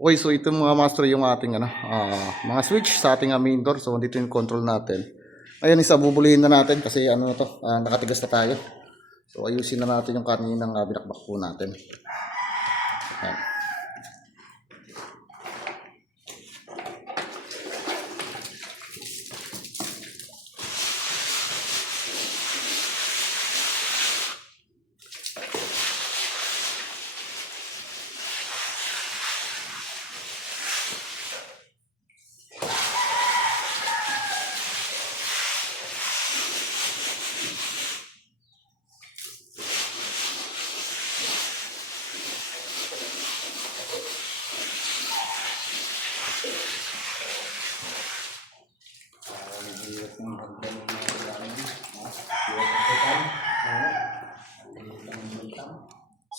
Okay, so ito mga master yung ating mga switch sa ating main door. So dito yung control natin. Ayan, isa bubulihin na natin kasi ano na to, nakatigas na tayo. So ayusin na natin yung kaninang binakbak po natin. Ayan.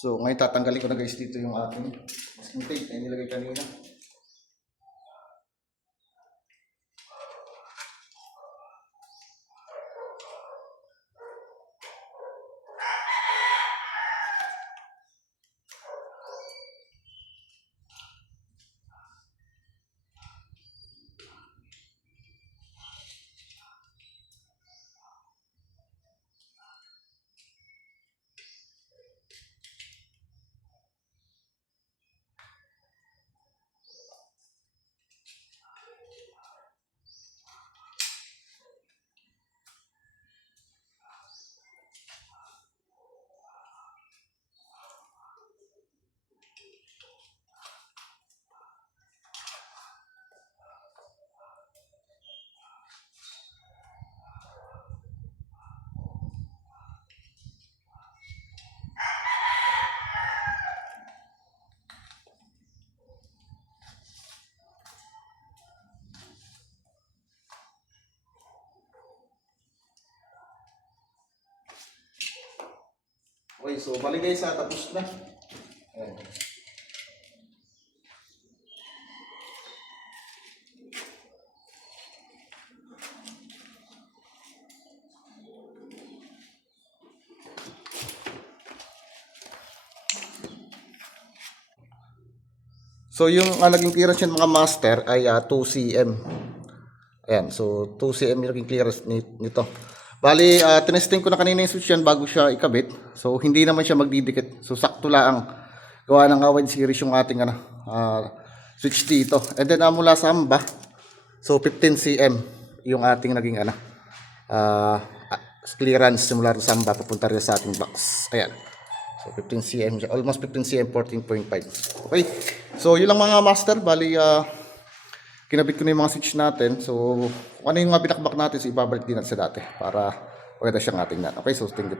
So ngayon tatanggalin ko na guys dito yung ating masking tape na inilagay kanina. Okay, so bali guys, tapos na. Ayan. So yung naging clearance yan mga master ay 2 cm. Ayan, so 2 cm yung naging clearance nito. Bali, tinesting ko na kanina yung switch yan bago siya ikabit. So hindi naman siya magdidikit. So sakto lang gawa ng wide series yung ating switch dito. And then mula sa hamba, so 15 cm yung ating naging clearance simula sa hamba papunta rin sa ating box. Ayan. So 15 cm, almost 15 cm, 14.5. Okay. So yun lang mga master, bali kinabit ko na yung mga switch natin. So kung ano yung mga binakbak natin, so ibabalik din natin sa dati para maganda siyang ating nan. Okay, so thank you po.